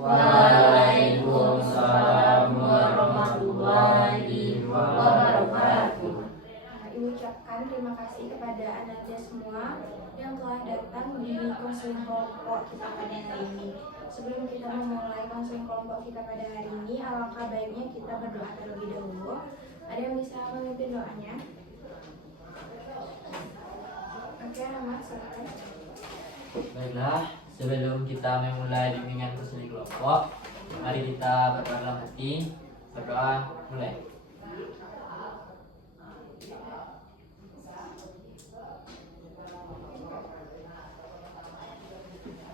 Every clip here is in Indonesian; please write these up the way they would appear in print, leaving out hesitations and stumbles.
Waalaikumsalam warahmatullahi wabarakatuh. Ibu ucapkan terima kasih kepada Ananda semua yang telah datang di konseling kelompok kita pada hari ini. Sebelum kita memulai konseling kelompok kita pada hari ini, alangkah baiknya kita berdoa terlebih dahulu. Ada yang bisa memimpin doanya? Oke, Rahmat, silakan. Baiklah, sebelum kita memulai bimbingan konseling kelompok, mari kita berdoa dalam hati. Berdoa mulai.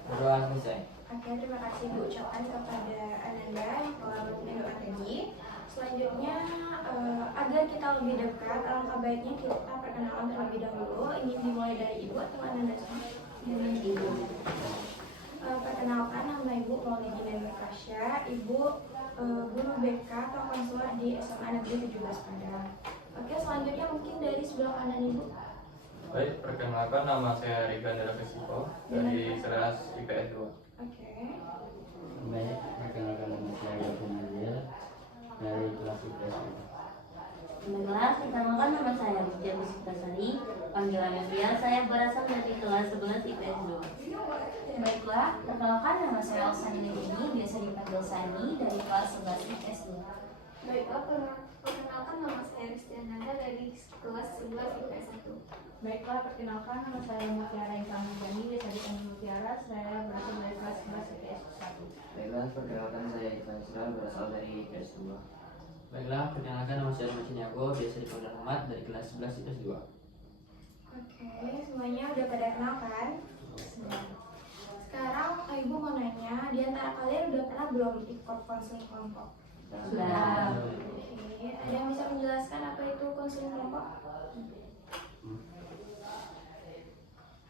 Berdoa selesai. Oke, terima kasih Ibu ucapkan kepada Ananda yang telah memimpin doa tadi. Selanjutnya, agar kita lebih dekat, alangkah baiknya kita perkenalan terlebih dahulu. Ingin dimulai dari Ibu atau Ananda semua? Dari Ibu. Perkenalkan, nama Ibu Maulidina Nurfasya. Ibu guru BK atau konselor di SMA Negeri 17 Padang. Oke, selanjutnya mungkin dari sebelah kanan Ibu. Baik, perkenalkan nama saya Riga Darafesiko dari kelas IPS 2. Oke. Baik, perkenalkan nama saya Gavin Adil dari kelas IPS 2. Baiklah, perkenalkan nama saya Mutia Puspitasari, panggilan Mutia. Saya berasal dari kelas 11 IPS 2. Baiklah, perkenalkan nama saya Elsani Nedini, biasa dipanggil Sani, dari kelas 11 IPS 2. Baiklah, perkenalkan nama saya Rizdiananda dari kelas 11 IPS 1. Baiklah, perkenalkan nama saya Mutiara Intan Mujani, biasa dipanggil Mutiara. Saya berasal dari kelas 11 IPS 1. Baiklah, perkenalkan saya Ivan Isra berasal dari IPS 2. Baiklah, perkenalkan nama saya Ahmad Siniago, biasa dipanggil Ahmad, dari kelas 11 IPS 2. Oke, semuanya udah pada kenal kan? Sekarang Ibu mau nanya, di antara kalian udah pernah belum ikut konseling kelompok? Sudah. Oke, ada yang bisa menjelaskan apa itu konseling kelompok?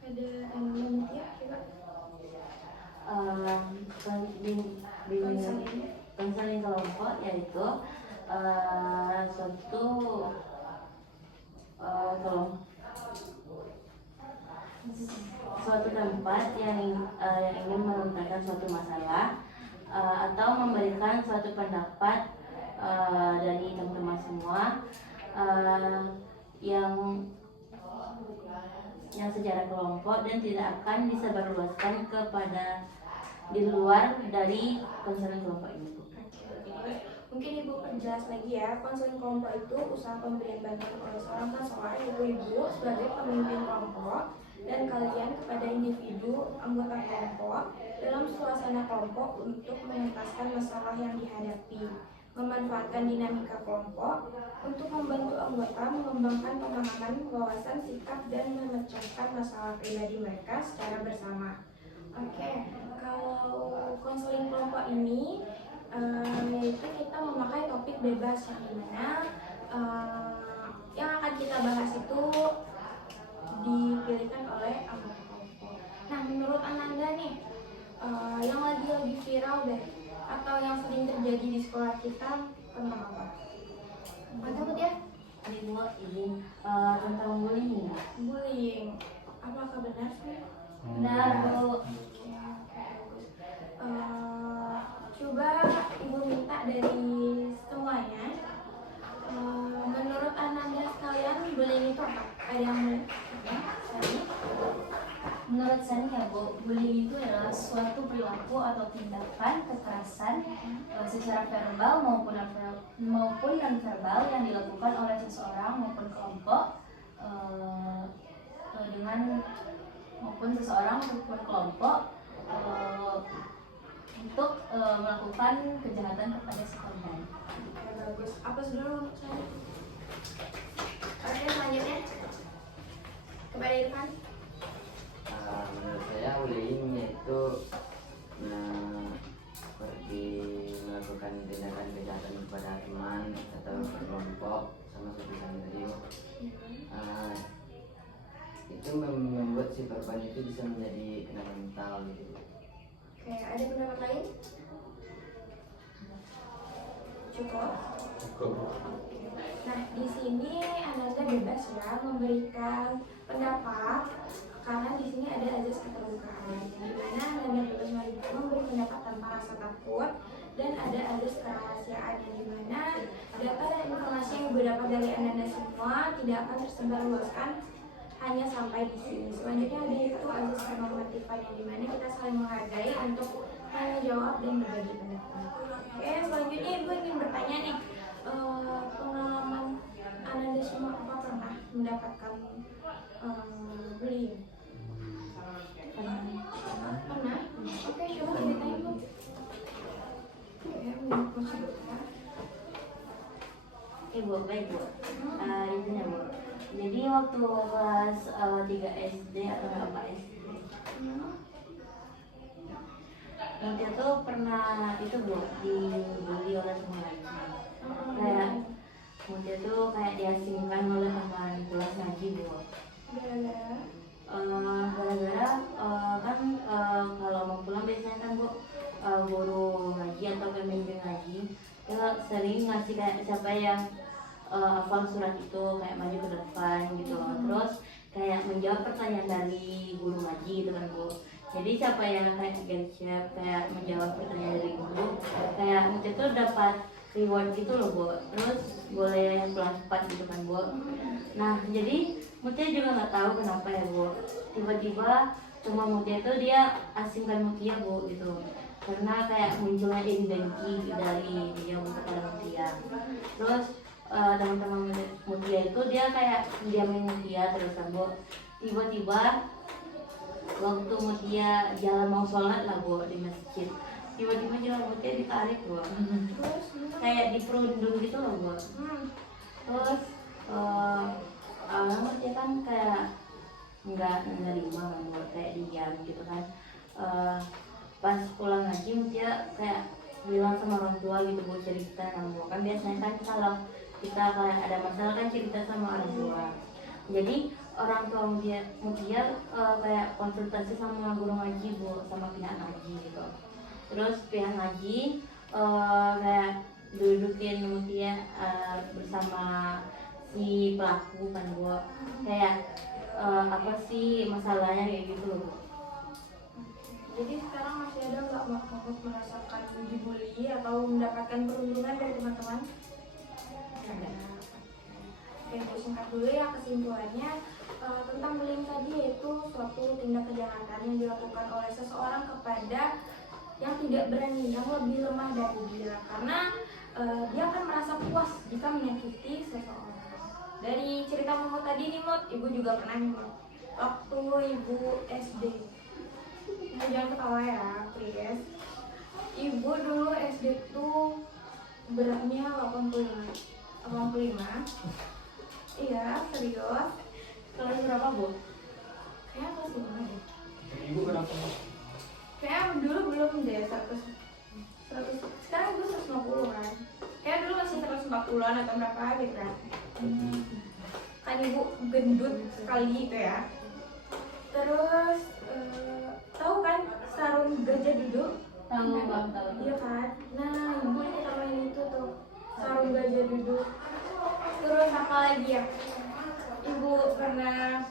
Ada Mutia, coba. Konseling kelompok yaitu suatu tempat yang ingin menuntaskan suatu masalah atau memberikan suatu pendapat dari teman-teman semua yang secara kelompok dan tidak akan disebarluaskan kepada di luar dari konseling kelompok ini. Mungkin Ibu perjelas lagi ya, konseling kelompok itu usaha pemberian bantuan oleh seorang konselor yaitu Ibu sebagai pemimpin kelompok dan kalian kepada individu anggota kelompok dalam suasana kelompok untuk menuntaskan masalah yang dihadapi, memanfaatkan dinamika kelompok untuk membantu anggota mengembangkan pemahaman, wawasan, sikap, dan memecahkan masalah pribadi mereka secara bersama. Oke, kalau konseling kelompok ini yaitu kita memakai topik bebas yang dimana yang akan kita bahas itu dipilihkan oleh anggota kelompok. Nah, menurut Ananda nih, yang lagi viral deh atau yang sering terjadi di sekolah kita tentang apa? Mantap ya? Ibu izin tentang bullying. Bullying. Apakah benar sih? Benar, Bu. Oke, bagus. Coba Ibu minta dari semuanya. Menurut Ananda sekalian, bullying itu apa? Ada yang Menurut Sani ya Bu, bullying itu adalah suatu perilaku atau tindakan kekerasan secara verbal maupun non-verbal yang dilakukan oleh seseorang maupun kelompok untuk melakukan kejahatan kepada si korban. Oke, bagus. Apa dulu untuk saya? Oke, selanjutnya kepada Irfan. Menurut saya bullying yaitu seperti melakukan tindakan kejahatan kepada teman atau kelompok sama seperti tadi. Itu membuat si korban itu bisa menjadi kena mental gitu. Oke, ada pendapat lain? Cukup. Nah, di sini Ananda bebas ya memberikan pendapat karena di sini ada azas keterbukaan, di mana Ananda bebas memberi pendapat tanpa rasa takut, dan ada azas kerahasiaan yang dimana data dan informasi yang ibu dapat dari anda semua tidak akan tersebar luaskan hanya sampai di sini. Selanjutnya ada itu azas kenormatifan yang dimana kita saling menghargai untuk tanya jawab dan berbagi pendapat. Oke, selanjutnya ibu ingin bertanya nih, pengalaman anda semua apa pernah mendapatkan bullying? Pernah? Oke, coba ceritain bu. Oke, Bu, baik Bu. Intinya Bu. Jadi waktu kelas 3 SD atau 4 SD, waktu itu pernah itu Bu dibully oleh teman ngaji. Kayak waktu itu kayak diasingkan oleh teman kelas ngaji Bu. Gara-gara kan kalau mau pulang biasanya kan Bu, guru ngaji atau pembimbing ngaji itu sering ngasih kayak siapa yang hafal surat itu kayak maju ke depan gitu, terus kayak menjawab pertanyaan dari guru ngaji gitu kan Bu. Jadi siapa yang kayak gercep kayak menjawab pertanyaan dari guru, kayak mungkin tuh dapat reward gitu loh Bu, terus boleh pulang cepat gitu kan Bu. Nah jadi Mutia juga nggak tahu kenapa ya Bu, tiba-tiba cuma Mutia itu dia asingkan Mutia Bu gitu, karena kayak munculnya iri dengki dari dia kepada Mutia. Terus teman-teman Mutia itu dia kayak diamin Mutia terus kan Bu. Tiba-tiba waktu Mutia jalan mau sholat lah Bu di masjid, tiba-tiba jalan Mutia ditarik Bu, kayak diperundung gitu loh Bu. Terus awalnya Mutia kan kayak nggak menerima kan Bu, kayak diam gitu kan. Pas pulang ngaji Mutia kayak bilang sama orang tua gitu Bu, cerita sama Bu. Kan biasanya kan kalau kita kayak ada masalah kan cerita sama orang tua. Jadi orang tua Mutia kayak konsultasi sama guru ngaji Bu, sama pihak ngaji gitu. Terus pihak ngaji kayak dudukin Mutia bersama si pelaku kan Bu, kayak apa sih masalahnya kayak gitu loh Bu. Jadi sekarang masih ada nggak Mahmud merasakan dibully atau mendapatkan perundungan dari teman-teman? Ada. Oke, Bu, singkat dulu ya kesimpulannya tentang bullying tadi, yaitu suatu tindak kejahatan yang dilakukan oleh seseorang kepada yang tidak berani, yang lebih lemah dari dia, karena dia akan merasa puas jika menyakiti seseorang. Dari cerita Mahmud tadi nih Mut, ibu juga pernah nih Mut, waktu ibu SD. Jangan ketawa ya, please. Ibu dulu SD tuh beratnya 85. Iya, serius. Kelas berapa Bu? Kayaknya kelas 5 deh. Ibu berapa? Kayaknya dulu belum deh 100. Sekarang ibu 150 kan. Kayak dulu masih 140-an atau berapa gitu kan. Kan ibu gendut sekali gitu ya. Terus tahu kan sarung gajah duduk? Tahu Bang, tahu. Iya kan? Nah, ibu ini tambahin itu tuh, sarung gajah duduk. Terus apa lagi ya? Ibu pernah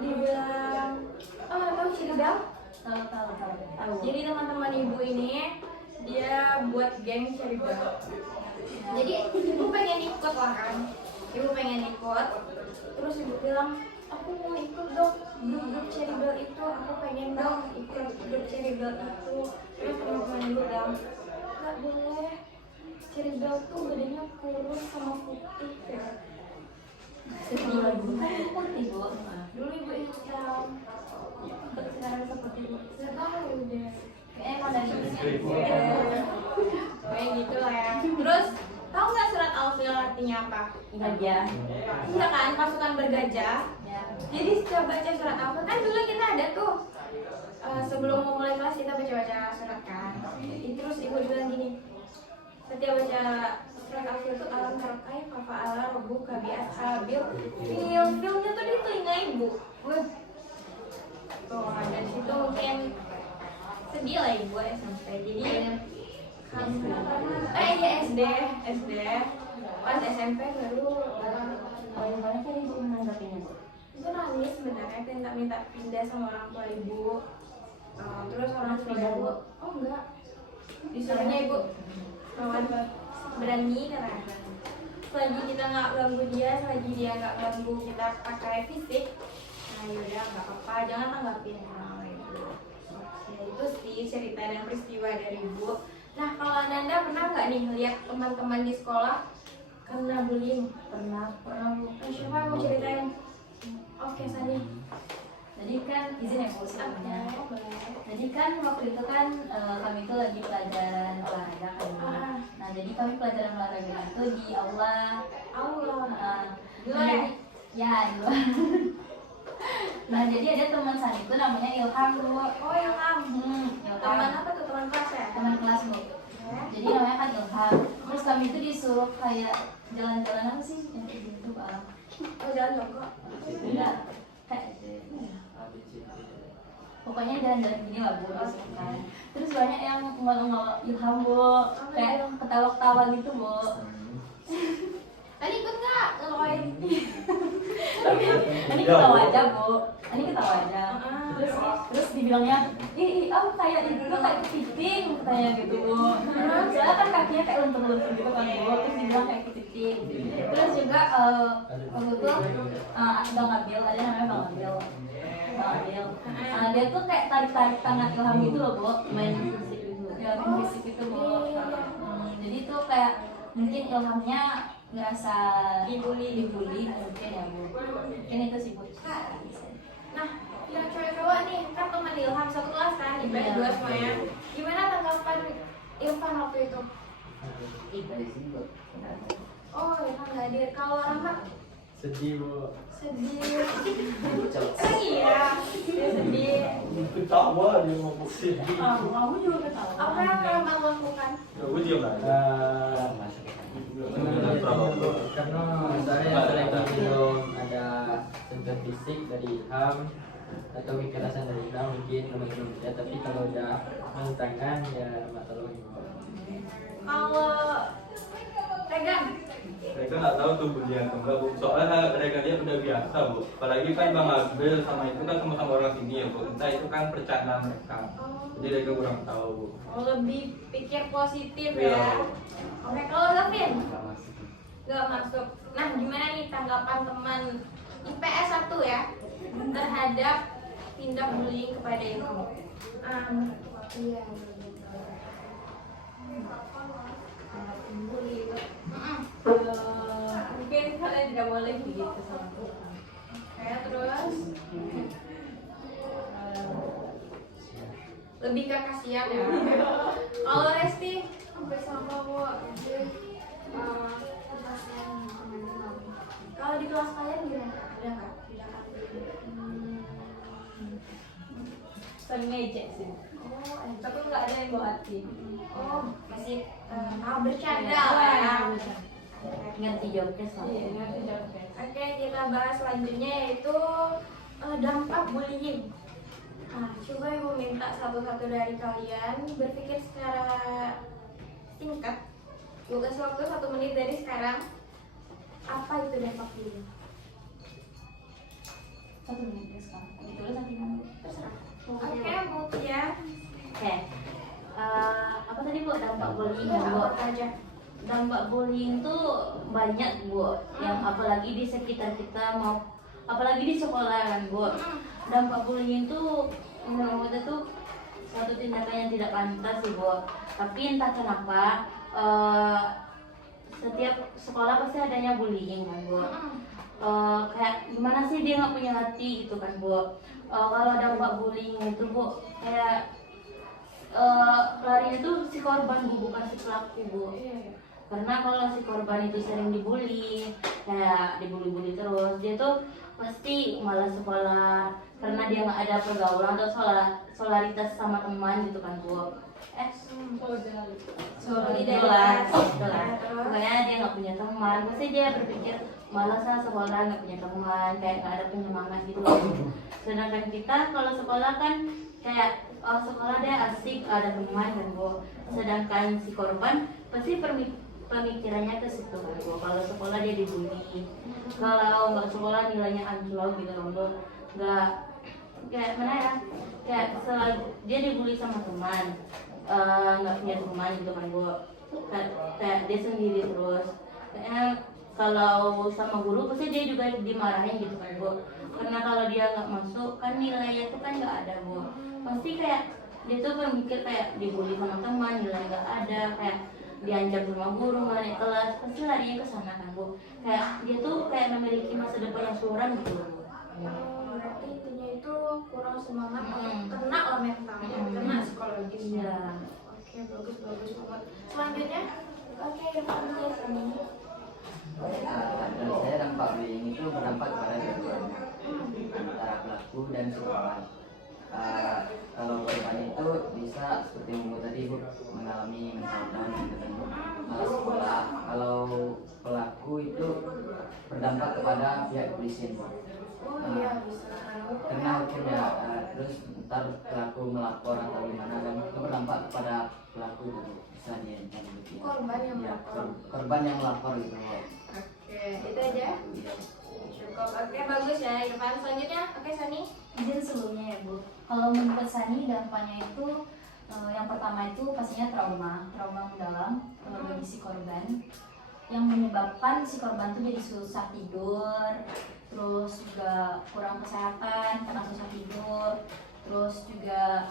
dibilang, tahu Ciredang? Tahu. Jadi teman-teman ibu ini dia buat geng Ciredang. Jadi ibu pengen ikut lah kan? Ibu pengen ikut. Terus ibu bilang, aku mau ikut dong grup Cherrybelle itu, aku pengen dong ikut grup Cherrybelle itu. Terus teman-teman ibu bilang, nggak boleh, Cherrybelle tuh badannya kurus sama putih ya. Dulu putih Bu. Dulu ibu hitam, sekarang seperti itu. Sekarang udah Emang dari kayak gitu lah ya. Terus tahu nggak surat Al-Fil artinya apa? Gajah. Iya kan, pasukan bergajah. Ya. Jadi setiap baca surat Al-Fil kan dulu kita ada tuh sebelum mau mulai kelas kita baca surat kan. Terus ibu bilang gini, setiap baca surat Al-Fil itu alam terkai papa ala robu kabi ashabil filmnya tuh di telinga ibu. Wah. Tuh dari situ mungkin sedih lah ibu SMP. Jadi iya SD pas SMP baru Bagaimana cara Ibu menanggapinya Bu? itu nangis sebenarnya, minta pindah sama orang tua ibu. Terus orang tua Pindah, ibu, Bu? oh enggak, berani karena selagi kita nggak ganggu dia, selagi dia nggak ganggu kita pakai fisik, nah yaudah nggak apa-apa, jangan tanggapin orang itu. Ya, itu sih cerita dan peristiwa dari ibu. Nah kalau Ananda pernah nggak nih lihat teman-teman di sekolah kena bullying? Pernah Bu. Siapa yang mau ceritain? Oke Sani. Jadi kan izin ya Bu sebelumnya. Boleh. Jadi kan waktu itu kan kami itu lagi pelajaran olahraga kan Bu. Nah jadi kami pelajaran olahraga itu di aula. Allah. Di luar ya? Ya di luar. Nah jadi ada teman saya itu namanya Ilham Bu. Oh Ilham. Ilham. Teman apa tuh, teman kelas ya? Teman kelas Bu. Jadi namanya kan Ilham. Terus kami itu disuruh kayak jalan-jalan apa sih yang kayak gitu Pak? Oh jalan jongkok. Enggak. Kayak pokoknya jalan-jalan gini lah Bu, kan. Terus banyak yang ngomong Ilham Bu, kayak ketawa-ketawa gitu Bu. Tadi ikut nggak ngeloin? Ini ketawa aja Bu, ini ketawa aja. Terus dibilangnya, ih kayak itu kayak kepiting, katanya gitu Bu. Soalnya kan kakinya kayak luntur-luntur gitu kan Bu, terus dibilang kayak kepiting. Terus juga waktu itu Bang Abil, ada namanya Bang Abil. Dia tuh kayak tarik-tarik tangan Ilham gitu loh Bu, main fisik gitu. Ya main fisik gitu Bu. Jadi tuh kayak mungkin Ilhamnya ngerasa dibully mungkin ya Bu. Mungkin itu sih Bu. Nah, yang cewek-cewek nih kan teman Ilham satu kelas kan, IPS 2 semuanya. Gimana tanggapan Irfan waktu itu? Dari sini Bu. Oh, Irfan nggak hadir. Kalau Rahmat Sedih Bu. sedih. Emang iya, dia sedih. Ketawa dia ngomong sedih. Kamu juga ketawa. Apa yang Rahmat lakukan? Ya gue diam aja. Karena saya selagi belum ada sentuhan fisik dari Ilham atau kekerasan dari Ilham mungkin belum ya, tapi kalau udah main tangan ya Rahmat tolongin. Kalau Regan, Mereka nggak tahu tuh bulian atau enggak Bu. Soalnya mereka dia udah biasa Bu. Apalagi kan Bang Abil sama itu kan sama-sama orang sini ya Bu. Entah itu kan percandaan mereka. Jadi mereka kurang tahu Bu. lebih pikir positif Iya. ya. Oke, kalau Gavin nggak masuk. Nah, gimana nih tanggapan teman IPS 1 ya terhadap tindak bullying kepada ibu? Iya. Bully itu. Mungkin kalian tidak boleh begitu sama aku. Kayak terus lebih ke kasihan ya. Kalau Resti Hampir sama Bu. kalau di kelas kalian gimana? Ada nggak tindakan bullying? Sering ngejek sih. Oh, Tapi nggak ada yang bawa hati. oh masih bercanda lah ya. Ngerti jawabnya soalnya. Iya, ngerti jawabnya. Oke, kita bahas selanjutnya yaitu dampak bullying. Nah, coba ibu minta satu-satu dari kalian berpikir secara singkat. Ibu kasih waktu 1 menit dari sekarang. Apa itu dampak bullying? 1 menit ya sekarang. Ditulis nanti nanti. Terserah. Oke, Bu Tia. Oke. Apa tadi Bu dampak bullying Iya, ya Bu? apa aja. Dampak bullying tuh banyak Bu, yang apalagi di sekitar kita apalagi di sekolah kan Bu. Dampak bullying tuh menurut kita tuh suatu tindakan yang tidak pantas sih Bu. Tapi entah kenapa setiap sekolah pasti adanya bullying kan Bu. Kayak gimana sih dia nggak punya hati gitu kan Bu. Kalau dampak bullying itu Bu kayak larinya tuh si korban Bu, bukan si pelaku Bu. Karena kalau si korban itu sering dibully, kayak dibully-bully terus, dia tuh pasti malas sekolah karena dia nggak ada pergaulan atau solidaritas sama teman gitu kan Bu. Solidaritas. Makanya dia nggak punya teman, pasti dia berpikir malas lah sekolah, nggak punya teman, kayak nggak ada penyemangat gitu loh. Sedangkan kita kalau sekolah kan kayak sekolah dia asik, ada teman kan Bu. Sedangkan si korban pasti pemikirannya ke situ kan Bu. Kalau sekolah dia dibully, kalau nggak sekolah nilainya anjlok gitu kan Bu. Nggak kayak mana ya, kayak dia dibully sama teman, nggak punya teman gitu kan Bu. kayak dia sendiri terus kayaknya kalau sama guru pasti dia juga dimarahin gitu kan Bu, karena kalau dia nggak masuk kan nilainya tuh kan nggak ada Bu, pasti kayak dia tuh berpikir kayak dibully sama teman, nilai nggak ada, kayak diancam sama guru nggak naik kelas, pasti larinya ke sana kan Bu, kayak dia tuh kayak memiliki masa depan yang suram gitu loh Bu. Berarti intinya itu kurang semangat atau kena lah mentalnya, kena psikologis. Iya. Oke, bagus banget. Selanjutnya, oke, yang paling ini. Menurut saya dampak bullying itu berdampak pada dua-duanya, antara pelaku dan si korban. Kalau korban itu bisa seperti Bu tadi Bu mengalami mental down gitu kan Bu, malas sekolah. Kalau pelaku itu berdampak kepada pihak kepolisian Bu. Oh iya, bisa. Karena hukumnya terus ntar pelaku melapor atau gimana dan itu berdampak kepada pelaku gitu. Bisa diancam gitu. Korban yang Ya, melapor. korban yang melapor gitu Bu. Oke, itu aja. Cukup. Oke, bagus ya Irfan. Selanjutnya, oke Sani. Izin sebelumnya ya Bu, kalau menurut Sani dampaknya itu yang pertama itu pastinya trauma mendalam bagi si korban, yang menyebabkan si korban tuh jadi susah tidur, terus juga kurang kesehatan karena susah tidur, terus juga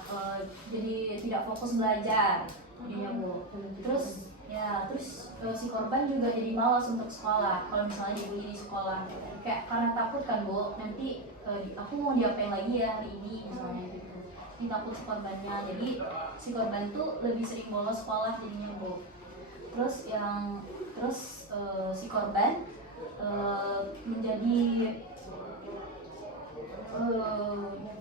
jadi tidak fokus belajar jadinya Bu. Terus si korban juga jadi malas untuk sekolah kalau misalnya dibully di sekolah, kayak karena takut kan Bu, nanti aku mau diapain lagi ya hari ini misalnya gitu, ini takut si korbannya, jadi si korban tuh lebih sering bolos sekolah jadinya Bu. Terus si korban menjadi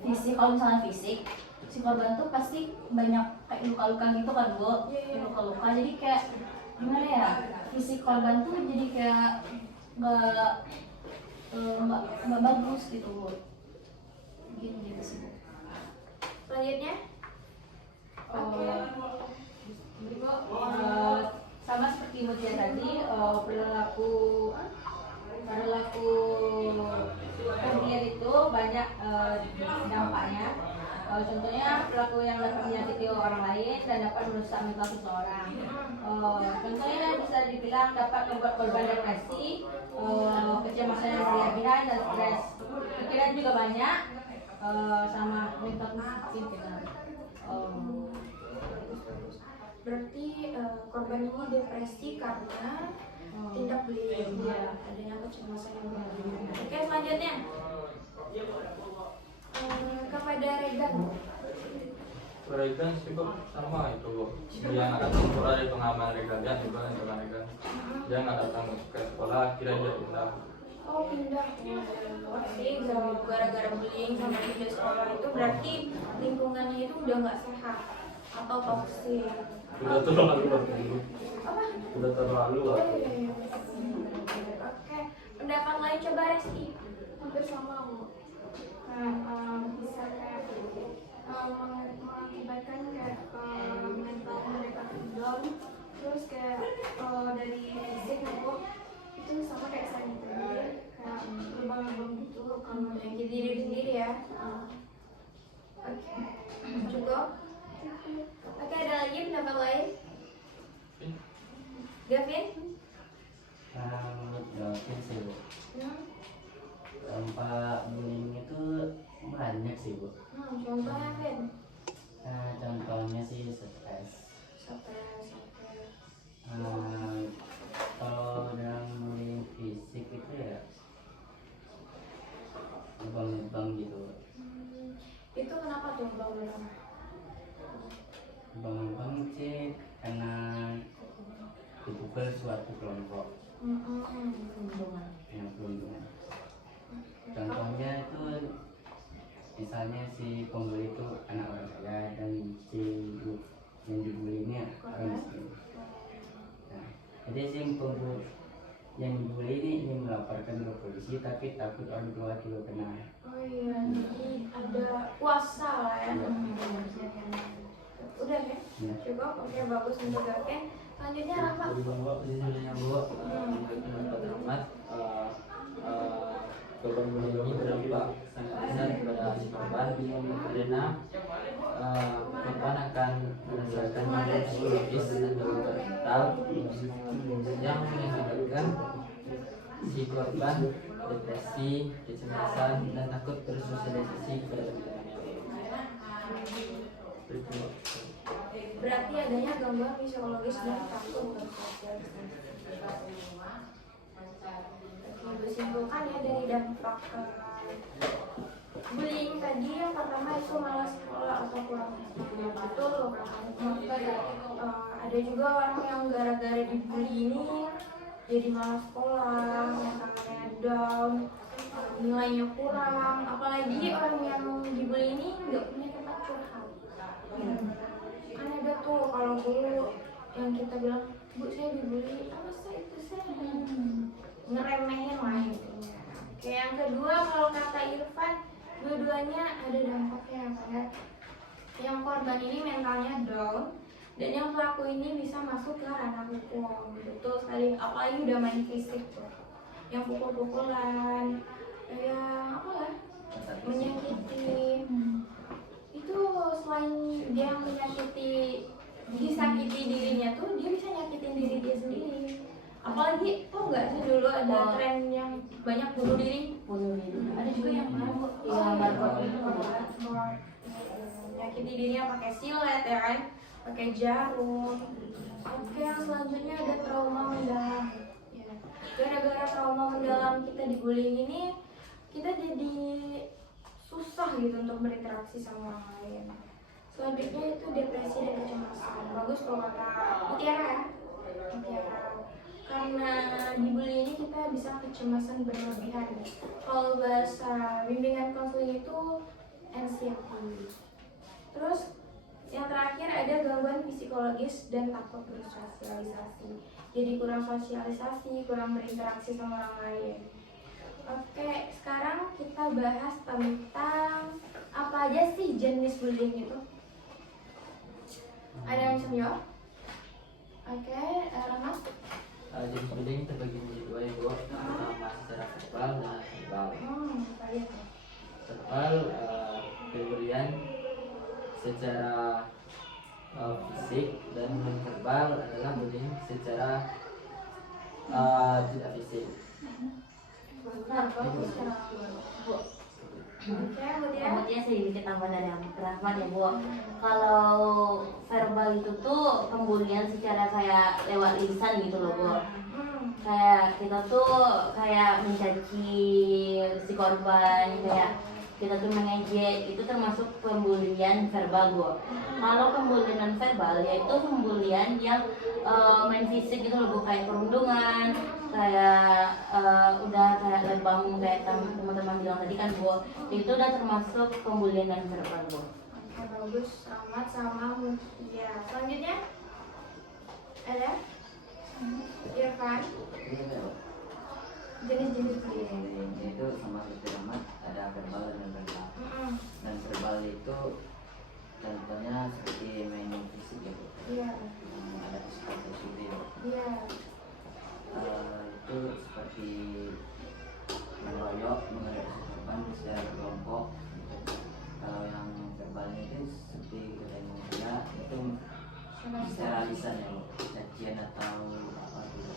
fisik, kalau misalnya fisik si korban tuh pasti banyak kayak luka-luka gitu kan Bu, luka-luka, jadi kayak gimana ya, fisik korban tuh jadi kayak nggak bagus gitu Bu, gitu sih Bu. Selanjutnya, Sama seperti Mutia tadi, perilaku kemudian itu banyak dampaknya. Contohnya perilaku yang dapat menyakiti orang lain dan dapat merusak mental seseorang. Contohnya bisa dibilang dapat membuat korban depresi, kecemasan yang berlebihan dan stres. Pikiran juga banyak, sama mental pikiran. berarti korban ini depresi karena tindak bullying, adanya kecemasan yang berlebihan. Oke, selanjutnya kepada Regan. Regan cukup sama itu Bu, dia nggak datang sekolah dari pengalaman Regan juga itu kan Regan, dia nggak datang ke sekolah, akhirnya dia pindah. Oh, pindah. Berarti gara-gara bullying sama pindah sekolah itu berarti lingkungannya itu udah nggak sehat atau toksik. Udah terlalu waktu dulu, Apa? udah terlalu Oh, waktu. iya. Oke, pendapat lain coba Resti. Hampir sama Bu. Bisa kayak mengakibatkan kayak mental mereka down, terus kayak dari fisik maupun itu sama kayak saya gitu, kayak lebam-lebam gitu kalau yang diri sendiri ya. Oke, cukup. Oke, ada lagi pendapat lain? Gavin? Gavin sih Bu, dampak bullying itu banyak sih Bu. Contohnya Vin? Contohnya sih stres. Stres. Kalau dalam bullying fisik itu ya lebam-lebam gitu. Itu kenapa tuh Bang? Lebam-lebam sih karena dipukul suatu kelompok yang perundungan. Contohnya itu misalnya si pembuli itu anak orang kaya dan si yang dibully ini orang miskin. Nah, jadi si yang dibully ini ingin melaporkan ke polisi tapi takut orang tua juga kena. Oh iya, jadi ada kuasa lah ya. Udah ya? Cukup, oke, bagus untuk Gavin. Selanjutnya Rafa. Sejujurnya Bu, menurut pendapat korban bullying ini berdampak sangat besar kepada si korban karena korban akan merasakan gangguan psikologis atau mental yang mengakibatkan si korban depresi, kecemasan, dan takut bersosialisasi kepada teman-temannya. Berarti adanya gangguan psikologis dan takut bersosialisasi. Oke, simpulkan ya dari dampak bullying tadi, yang pertama itu malas sekolah atau kurang disiplin. Betul loh kan? Ada juga orang yang gara-gara dibully ini jadi malas sekolah, mentalnya down, nilainya kurang. Apalagi orang yang dibully ini nggak punya tempat curhat. Kan ada tuh kalau guru yang kita bilang, bu saya dibully, apa sih itu saya ngeremehin lah intinya. Oke, yang kedua kalau kata Irfan, dua-duanya ada dampaknya kayak yang korban ini mentalnya down dan yang pelaku ini bisa masuk ke ranah hukum. Betul sekali, apalagi udah main fisik tuh, yang pukul-pukulan, yang apa ya, menyakiti. Itu selain dia yang menyakiti, disakiti dirinya tuh, dia bisa nyakitin diri dia sendiri. Apalagi tau nggak sih dulu ada tren yang banyak bunuh diri. Ada juga yang baru, nyakiti dirinya pakai silet ya kan, pakai jarum. Oke, yang selanjutnya ada trauma mendalam. Ya. Gara-gara trauma mendalam kita dibullying ini, kita jadi susah gitu untuk berinteraksi sama orang lain. Selanjutnya itu depresi dan kecemasan. Bagus kalau kata Mutiara ya. Mutiara. Karena dibully ini kita bisa kecemasan berlebihan. Kalau bahasa bimbingan konseling itu anxiety. Terus yang terakhir ada gangguan psikologis dan takut bersosialisasi. Jadi kurang sosialisasi, kurang berinteraksi sama orang lain. Oke, sekarang kita bahas tentang apa aja sih jenis bullying itu. Ada yang bisa jawab? Oke, Rahmat. Jenis bullying terbagi menjadi dua ya, Bu. Pertama secara verbal dan verbal. Verbal pemberian secara fisik, dan non verbal adalah bullying secara tidak fisik. Kemudian sedikit tambah dari Rahmat ya Bu. Kalau verbal itu tuh pembulian secara kayak lewat lisan gitu loh Bu. Kayak kita tuh kayak mencaci si korban, kayak kita tuh mengejek, itu termasuk pembulian verbal Bu. Kalau pembulian non verbal yaitu pembulian yang main fisik gitu loh Bu, kayak perundungan, kayak udah kayak lebam kayak teman-teman bilang tadi kan Bu, itu udah termasuk pembulian non verbal Bu. Oke, bagus. Rahmat sama Mutia. Selanjutnya ada Irfan. Jenis-jenis bullying itu sama seperti Rahmat, ada verbal dan non verbal. Dan verbal itu contohnya seperti main fisik ya Bu. Iya. Ada seperti video. Iya. Itu seperti mengeroyok korban secara kelompok. Kalau yang verbalnya itu seperti ketemu dia itu secara lisan ya Bu, cacian atau apa gitu.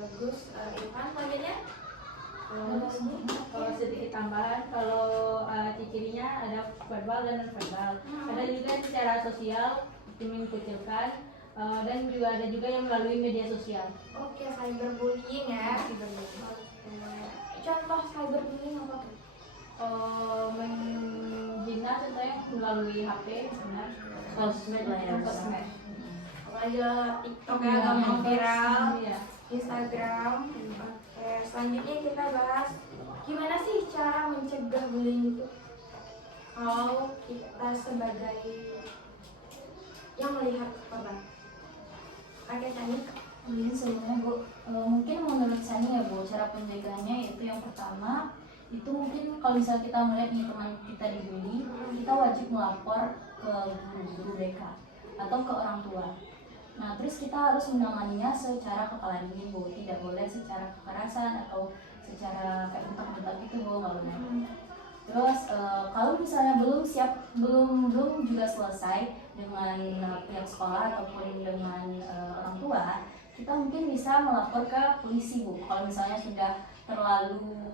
Bagus. Irfan selanjutnya. Kalau sedikit tambahan, kalau ciri-cirinya ada verbal dan non verbal. Ada juga secara sosial, mengkucilkan, dan juga ada juga yang melalui media sosial. Oke, cyberbullying ya. Contoh cyberbullying apa tuh? Menghina contohnya melalui HP, misalnya Sosmed lah ya. sosmed. Apalagi lewat TikTok ya, gampang viral. Iya. Instagram. Oke, selanjutnya kita bahas gimana sih cara mencegah bullying itu. Kalau kita sebagai yang melihat korban. Oke, Sani. Bullying sebenarnya Bu, mungkin menurut Sani ya Bu, cara pencegahannya yaitu yang pertama itu mungkin kalau misalnya kita melihat nih teman kita dibully, kita wajib melapor ke guru BK atau ke orang tua. Nah, terus kita harus menanganinya secara kepala dingin Bu, tidak boleh secara kekerasan atau secara kayak bentak-bentak gitu Bu, nggak boleh. Terus kalau misalnya belum juga selesai dengan pihak sekolah ataupun dengan orang tua, kita mungkin bisa melapor ke polisi Bu. Kalau misalnya sudah terlalu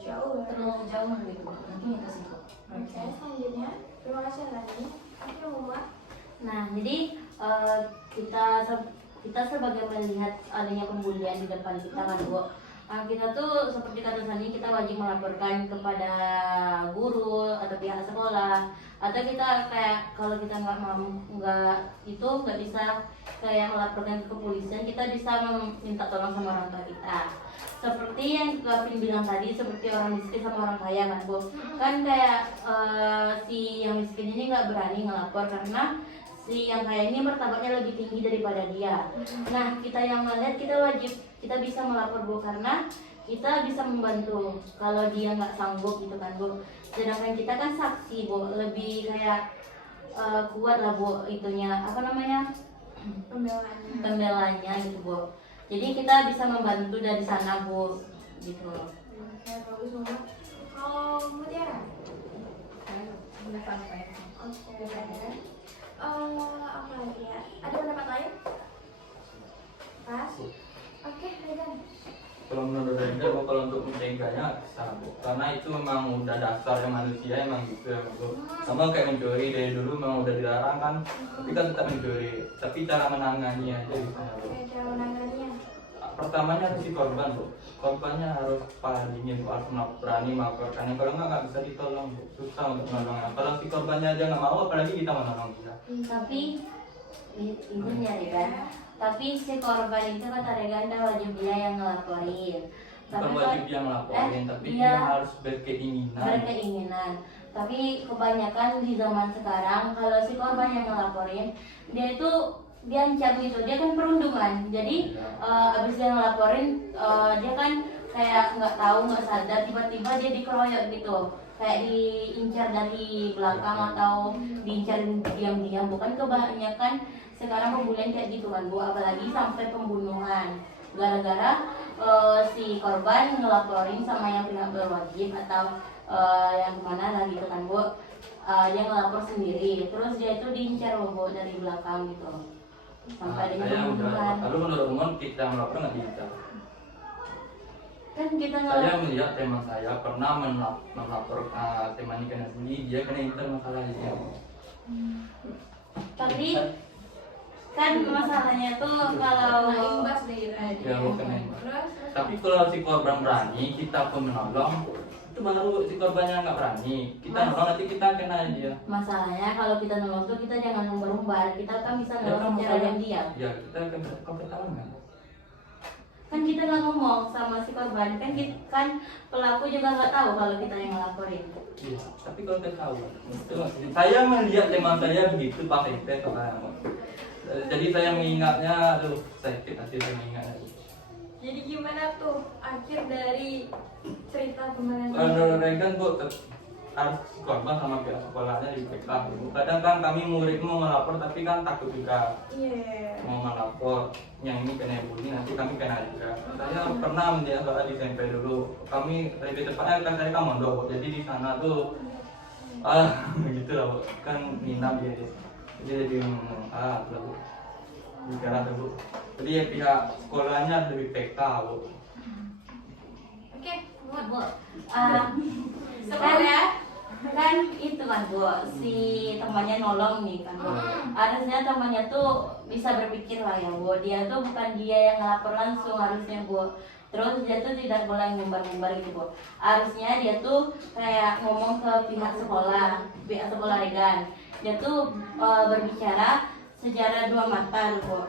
Jauh ya. jauh gitu, mungkin itu sih Bu. Oke, selanjutnya terima kasih Rani. Oke, Muhammad. Nah, jadi kita sebagai melihat adanya pembulian di depan kita kan Bu. Kita tuh seperti kata Sani, kita wajib melaporkan kepada guru atau pihak sekolah, atau kita kayak kalau kita nggak bisa kayak melaporkan ke kepolisian, kita bisa meminta tolong sama orang tua kita. Seperti yang Gavin bilang tadi, seperti orang miskin sama orang kaya kan Bu. Kan kayak si yang miskin ini nggak berani ngelapor karena si yang kaya ini martabatnya lebih tinggi daripada dia. Nah, kita yang melihat kita bisa melapor Bu, karena kita bisa membantu kalau dia nggak sanggup gitu kan Bu. Sedangkan kita kan saksi Bu, lebih kayak kuat lah Bu itunya, apa namanya, pembelaannya gitu Bu. Jadi kita bisa membantu dari sana Bu gitu. Oke, bagus Muhammad. Kalau Mutiara? Udah sampai. Oke. Apa lagi ya? Ada pendapat lain? Pas? Oke, Regan. Kalau menurut Renda, kalau untuk mencegahnya bisa Bu. Karena itu memang udah dasarnya manusia emang gitu ya Bu. Sama kayak mencuri dari dulu memang udah dilarang kan, tapi kan tetap mencuri. Tapi cara menangani aja bisa Bu. Oke, cara menanganinya. Pertamanya harus si korban Bu. Korbannya harus dingin Bu, harus berani melaporkannya. Kalau nggak bisa ditolong Bu. Susah untuk menolongnya. Kalau si korbannya aja nggak mau, apalagi kita menolong dia. Tapi itu ya Regan. Tapi si korban itu kata Regan wajib dia yang ngelaporin. Bukan wajib dia ngelaporin, tapi dia dia harus berkeinginan. Tapi kebanyakan di zaman sekarang kalau si korban yang ngelaporin, dia itu diancam gitu, dia kan perundungan. Jadi abis dia ngelaporin, dia kan kayak nggak tahu, nggak sadar, tiba-tiba dia dikeroyok gitu, kayak diincar dari belakang atau diincar diam-diam. Bukan kebanyakan sekarang pembulian kayak gitu kan Bu, apalagi sampai pembunuhan gara-gara si korban ngelaporin sama yang pihak berwajib atau yang kemana lah gitu kan Bu. Dia ngelapor sendiri, terus dia itu diincar Bu dari belakang gitu sampai dengan pembunuhan. Lalu menurut umum kita melapor nggak bisa. Kan kita Saya melihat teman saya pernah melapor temannya kena bully, dia kena inter masalahnya. tapi kan masalahnya tuh kalau imbas dari Ya bukan ini. Terus? Tapi kalau si korban berani, kita pun menolong, itu baru si korbannya nggak berani. Kita nolong nanti kita kena dia. masalahnya kalau kita nolong tuh kita jangan umbar-umbar, kita kan bisa Ya, nolong kan secara masalah- diam-diam. Ya kita kan kau ketahuan kan. Kan kita nggak ngomong sama si korban, kan pelaku juga nggak tahu kalau kita yang ngelaporin. Iya. Tapi kalau ketahuan, itu saya melihat teman saya begitu pakai tes soalnya. Jadi saya mengingatnya, aduh sakit hati saya mengingatnya. Jadi gimana tuh akhir dari cerita kemarin? Menurut Regan Bu, harus korban sama pihak sekolahnya di backup. Kadang kan kami murid mau melapor tapi kan takut juga Iya. mau melapor, yang ini kena bully nanti kami kena juga. Saya pernah melihat soal di SMP dulu, kami lebih tepatnya kan saya kan mondok, jadi di sana tuh gitu lah Bu. Kan minam dia, jadi Bu bicara tuh Bu. Jadi ya pihak sekolahnya lebih PK Bu. Oke, buat Bu, sebentar ya. kan itu kan Bu, si temannya nolong nih kan Bu. Harusnya temannya tuh bisa berpikir lah ya Bu, dia tuh bukan dia yang ngelapor langsung harusnya Bu. Terus dia tuh tidak boleh ngumbar-ngumbar gitu Bu. Harusnya dia tuh kayak ngomong ke pihak sekolah Regan. Dia tuh berbicara secara dua mata gitu Bu,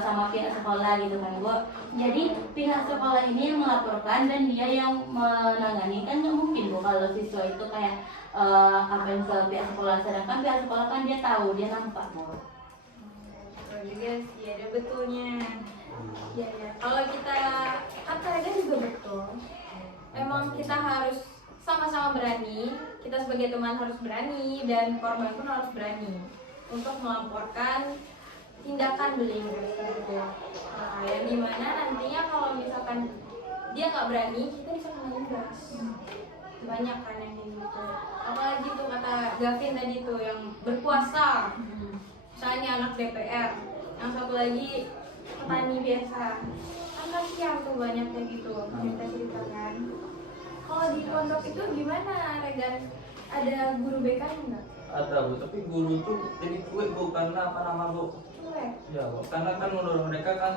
sama pihak sekolah gitu kan Bu. Jadi pihak sekolah ini yang melaporkan dan dia yang menangani, kan nggak mungkin Bu kalau siswa itu kayak apa yang ke pihak sekolah, sedangkan pihak sekolah kan dia tahu, dia nampak Bu. Oh juga sih, ada betulnya. Ya ya. Kalau kita kata juga betul. Emang kita harus sama-sama berani. Kita sebagai teman harus berani dan korban pun harus berani untuk melaporkan tindakan bullying tersebut. Nah, yang dimana nantinya kalau misalkan dia nggak berani, kita bisa kena imbas. banyak kan yang kayak gitu. Apalagi tuh kata Gavin tadi tuh yang berpuasa, misalnya anak DPR, yang satu lagi petani biasa, kan kasihan tuh banyak kayak gitu cerita-cerita kan. Kalau di pondok itu gimana Regan? Ada guru BK-nya nggak? Ada Bu, tapi guru tuh jadi cuek Bu, karena apa nama Bu? Cuek. Ya Bu, karena kan menurut mereka kan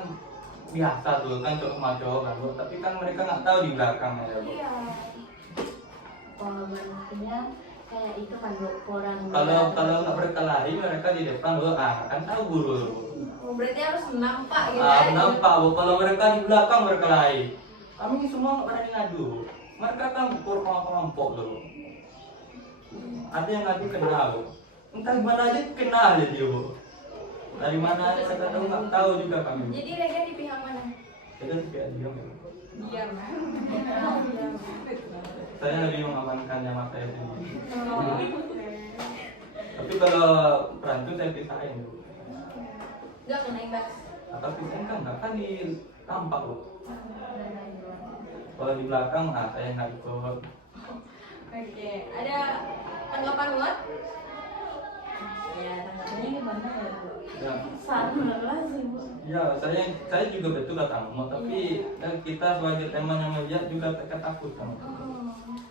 biasa tuh kan cowok sama cowok kan Bu, tapi kan mereka nggak tahu di belakangnya ya Bu. Iya. Pengalamannya kayak itu kan Bu, orang Kalau nggak berkelahi mereka di depan Bu, kan tahu guru Bu. Oh, berarti harus nampak gitu. Nampak Bu, kalau mereka di belakang berkelahi, kami semua nggak berani ngadu. Mereka kan kelompok tuh. Ada yang ngadu kena Bu, entah gimana aja kena aja dia Bu. Dari mana aja saya tahu nggak tahu juga kami. Jadi Regan di pihak mana? Saya kan tidak diam Bu. Diam. Saya lebih mengamankan nyawa saya sendiri. Oh, Tapi kalau perantau saya pisahin Bu. nggak kena imbas. Atau pisahin kan di tampak Bu. Kalau di belakang, saya nggak ikut. Oke, ada tanggapan buat? ya tanggapannya gimana ya Bu? Ya, Sama lah sih Bu. ya saya juga betul kata Mo, tapi kita sebagai teman yang melihat juga ketakutan.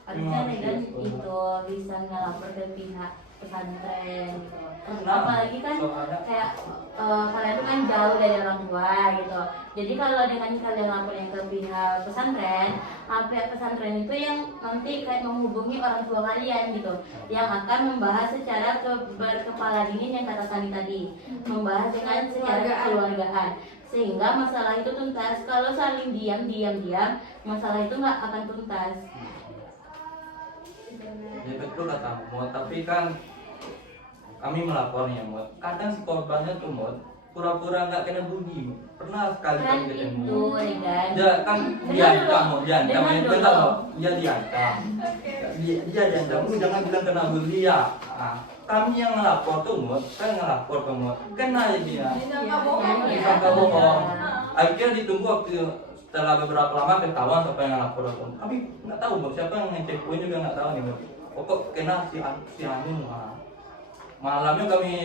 Harusnya Regan itu bisa ngelapor ke pihak pesantren gitu. Nah, Apalagi kan soalnya kayak kalian tuh kan jauh dari orang tua gitu. Jadi kalau dengan kalian lapornya ke pihak pesantren, pihak pesantren itu yang nanti kayak menghubungi orang tua kalian gitu, yang akan membahas secara berkepala dingin yang kata Sani tadi, membahas dengan secara kekeluargaan, sehingga masalah itu tuntas. Kalau saling diam, masalah itu nggak akan tuntas. ya betul kata Mo, tapi kan kami melapornya Mo. Kadang si korbannya tuh Mo pura-pura nggak kena bunyi. Pernah sekali Kan kami ketemu. itu Regan. Ya kan diancam Mo, diancam. Dengar Ya, dulu. bentar Mo, dia diancam. Dia diancam, lu jangan bilang kena bully ya. Kami yang ngelapor tuh Mo, saya ngelapor ke Mo, kena ya dia. Disangka bohong ya? Disangka bohong. Akhirnya ditunggu waktu setelah beberapa lama ketahuan siapa yang ngelapor aku. Kami nggak tahu Mo, siapa yang ngecepoin juga nggak tahu nih Mo. Pokok kena si Anu. Malamnya kami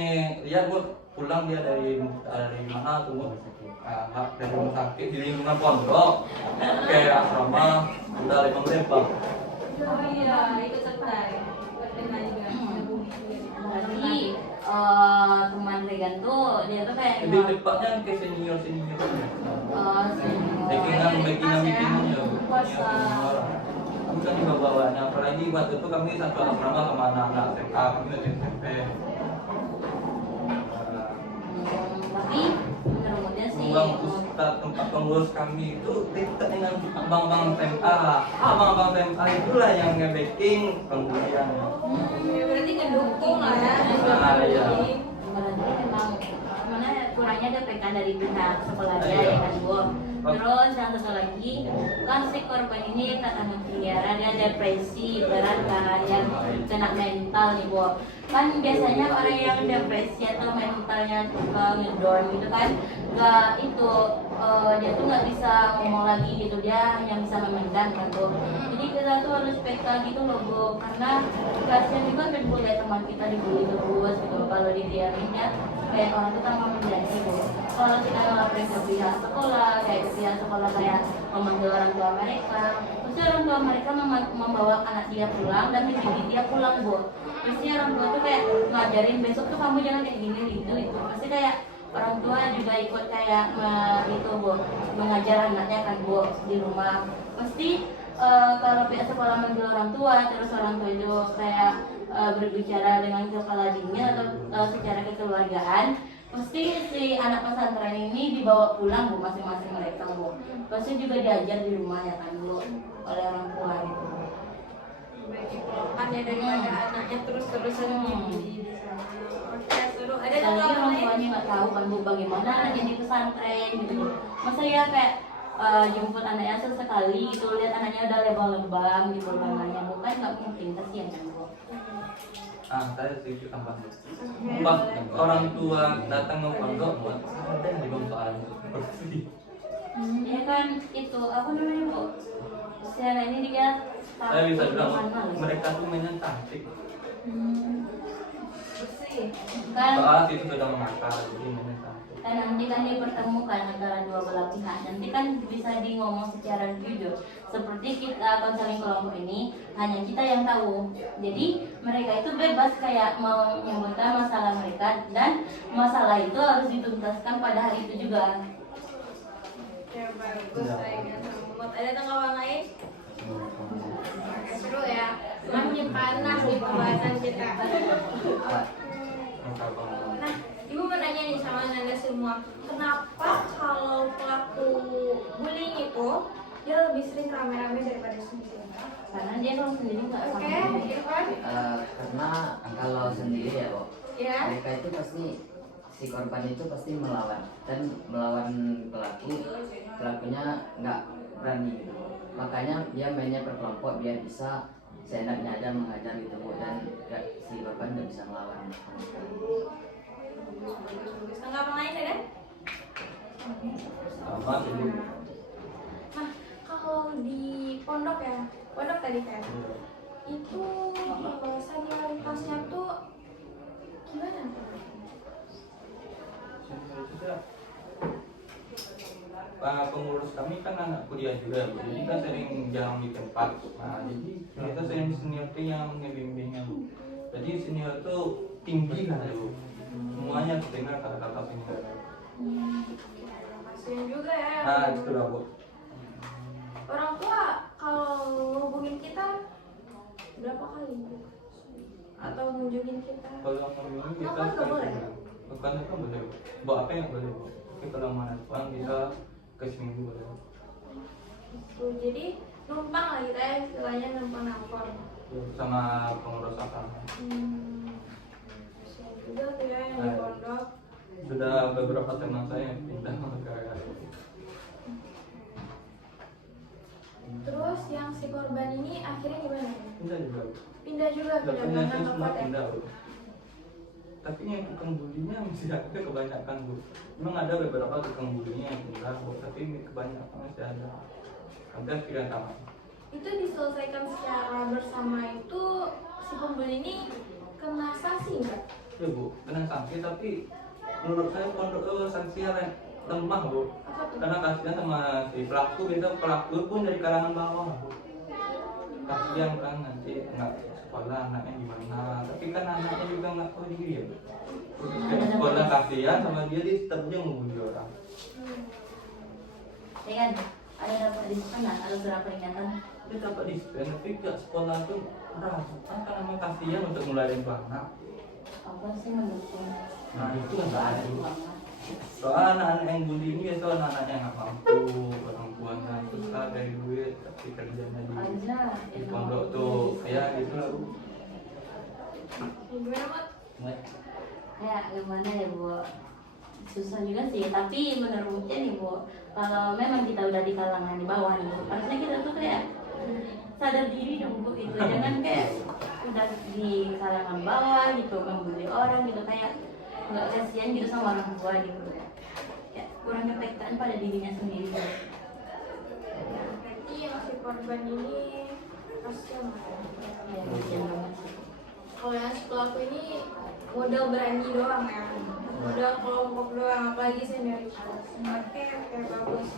lihat Bu, pulang dia dari mana tuh Bu? Dari rumah sakit di lingkungan pondok, kayak asrama udah lempang-lempang. Oh iya, ikut serta ya. Pernah juga. Apalagi teman Regan tuh dia tuh kayak Lebih tepatnya ke senior. Backingan ya. Senior. Kami kan juga bawanya, apalagi waktu itu kami satu asrama sama anak-anak TK, kami masih SMP. tapi menurutnya sih Uang ustadz tempat pengurus kami itu dekat dengan abang-abang SMA. Abang-abang SMA itulah yang nge-backing pembulian. Berarti ngedukung lah ya. Iya. berarti memang mana kurangnya ada PK dari pihak sekolahnya ya kan Bu. Terus yang satu lagi kan si korban ini tak anak Tiara, dia depresi berat kan, yang kena mental nih Bu. Kan biasanya orang yang depresi atau mentalnya ngedown gitu kan nggak itu dia tuh nggak bisa ngomong lagi gitu, dia hanya bisa memendam kan Bu. Jadi kita tuh harus PK gitu loh Bu, karena kasihan juga kan Bu lihat teman kita dibully terus gitu. Kalau didiaminnya kayak orang itu tambah menjadi Bu. Kalau kita ngelaporin ke pihak sekolah, kayak pihak sekolah kayak memanggil orang tua mereka, pasti orang tua mereka membawa anak dia pulang dan mendidik dia pulang Bu. Pasti orang tua tuh kayak ngajarin besok tuh kamu jangan kayak gini itu. Pasti kayak orang tua juga ikut kayak itu Bu, mengajar anaknya kan Bu di rumah. Pasti kalau pihak sekolah manggil orang tua, terus orang tua itu kayak berbicara dengan kepala dingin atau secara kekeluargaan, pasti si anak pesantren ini dibawa pulang Bu, masing-masing mereka Bu. Pasti juga diajar di rumah ya kan Bu, oleh orang tua gitu. Kan ya daripada anaknya terus-terusan dibully di sana. Oke, seru. Ada Apalagi tanggapan orang lain? tuanya nggak tahu kan Bu bagaimana anaknya di pesantren gitu Bu. Masa ya kayak jemput anaknya sesekali gitu, lihat anaknya udah lebam-lebam gitu tangannya Bu, kan nggak mungkin, kasihan kan Bu. Saya setuju tambah. Pas orang tua datang ke pondok buat ada yang dibantu soal bersih. Ya kan itu apa namanya Bu? si anak ini dia Saya bisa bilang mana loh. mereka tuh mainnya cantik. Bersih. Kan Soalnya itu sudah mengakar, jadi mainnya cantik. nanti kan dipertemukan antara dua belah pihak. Nanti kan bisa di ngomong secara jujur. Seperti kita konseling kelompok ini hanya kita yang tahu. Jadi mereka itu bebas kayak mau menyebutkan masalah mereka dan masalah itu harus dituntaskan pada hari itu juga. Ya bagus, saya ingat sama Ada tanggapan lain? Oke, seru ya. Makin panas di pembahasan kita. Nah, Ibu mau nanya nih sama Anda semua, kenapa kalau pelaku bullying itu dia lebih sering rame-rame daripada sendiri? Karena dia kalau sendiri nggak Oke, sama. Irfan? Karena kalau sendiri ya kok, Ya. mereka itu pasti si korban itu pasti melawan dan melawan pelakunya nggak berani gitu. Makanya dia mainnya berkelompok biar bisa seenaknya aja menghajar gitu Bu, dan si korban nggak bisa melawan. Bagus. Tanggapan lain ada? Sama sih Bu. Nah, kalau di pondok ya, pondok tadi kan, itu senioritasnya tuh gimana? Pengurus kami kan anak kuliah juga, Bu. Jadi kita sering jarang di tempat. Nah, jadi kita sering senior tuh yang ngebimbingnya, Bu. Jadi senior tuh tinggi kan ya, Bu. Semuanya dengar kata-kata senior. Kasian juga ya. Nah, itu lah, Bu. Orang tua kalau ngubungin kita berapa kali? Atau ngunjungin kita? Kalau ngomongin kita Nelfon nggak boleh? bukan itu boleh, Bu. Bawa apa yang boleh, Bu. Tapi kalau mau nelfon bisa ke seminggu boleh. Tuh, jadi numpang lah kita ya, istilahnya numpang-numpang. Sama pengurus asrama. Kasian juga tuh ya yang di pondok. Sudah beberapa teman saya yang pindah ke Terus yang si korban ini akhirnya gimana? pindah juga, Bu. Pindah juga, pindah Dapatnya karena saya semua tempat ya? pindah, Bu. Tapi yang tukang bulinya masih ada kebanyakan, Bu. Memang ada beberapa tukang bulinya yang pindah, Bu. Tapi kebanyakan masih ada. Hampir 3 tahun. Itu diselesaikan secara bersama itu si pembuli ini kena sanksi nggak? Ya, Bu, kena sanksi, tapi menurut saya pondok sanksinya lemah, Bu. Apa tuh? Karena kasihan sama si pelaku, kita pelaku pun dari kalangan bawah, Bu. Kasihan kan nanti nggak sekolah anaknya gimana, tapi kan anaknya juga nggak tahu diri ya, Bu. Terus kayak sekolah kasihan sama dia tetap dia membuli orang. Ya kan? Ada dapat diskon nggak? Ada berapa ingatan? Dia dapat diskon, tapi pihak sekolah tuh merasa kan memang kasihan untuk mulai itu anak. Apa sih mendukung? Nah itu yang nggak ada. Soal anak-anak yang bully ini biasa anak-anak yang nggak mampu, orang tuanya susah dari duit, tapi kerjanya Aja. di pondok tuh, ya gitu lah, Bu. Gimana, Mat? Kayak gimana ya Bu? Susah juga sih, tapi menurutnya nih Bu, kalau memang kita udah di kalangan di bawah nih Bu, harusnya kita tuh kayak sadar diri dong Bu gitu. Jangan kayak udah di kalangan bawah gitu membuli orang gitu, kayak nggak kasihan gitu sama orang tua gitu. Ya, kurang kepekaan pada dirinya sendiri. Berarti yang si korban ini kasihan lah ya. Ya, kasihan banget sih. Kalau yang si pelaku ini modal berani doang ya, modal kelompok doang, apalagi senioritas. Oke, bagus.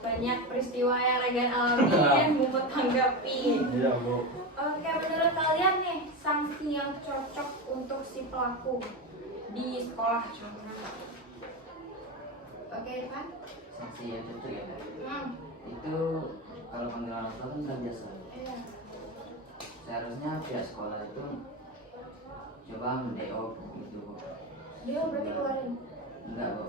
Banyak peristiwa yang Regan alami dan Bumut tanggapi. Iya, Bu. Oke, menurut kalian nih sanksi yang cocok untuk si pelaku di sekolah contohnya? Oke, Irfan? Sanksi yang cocok ya Kak. Hmm. Itu kalau panggil orang tua kan biasa. Iya. Seharusnya pihak sekolah itu coba men-DO gitu Bu. Dia berarti keluarin. Enggak Bu.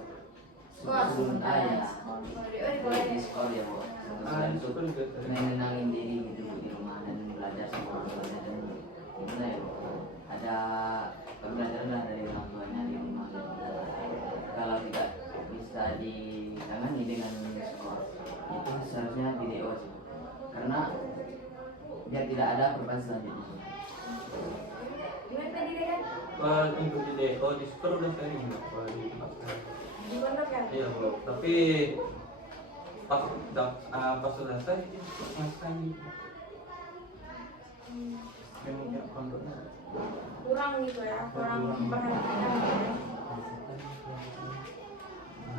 Skor Sementara ya. Kalau dia dikeluarin. Skor ya Bu. Itu Untuk pun juga menenangin diri gitu Bu di rumah dan belajar sama orang tuanya dan gimana ya Bu. Ada pembelajaran lah dari orang tuanya di rumah. Kalau tidak bisa ditangani dengan skor itu seharusnya di DO sih. Karena biar tidak ada korban selanjutnya. Gimana tadi Regan? untuk di DO di skor udah sering, Bu. Kalau di tempat saya. Di pondok kan? Iya, Bu. Tapi pas selesai ngapain gitu. Memang ya pondoknya kurang gitu ya, kurang memperhatikan gitu ya.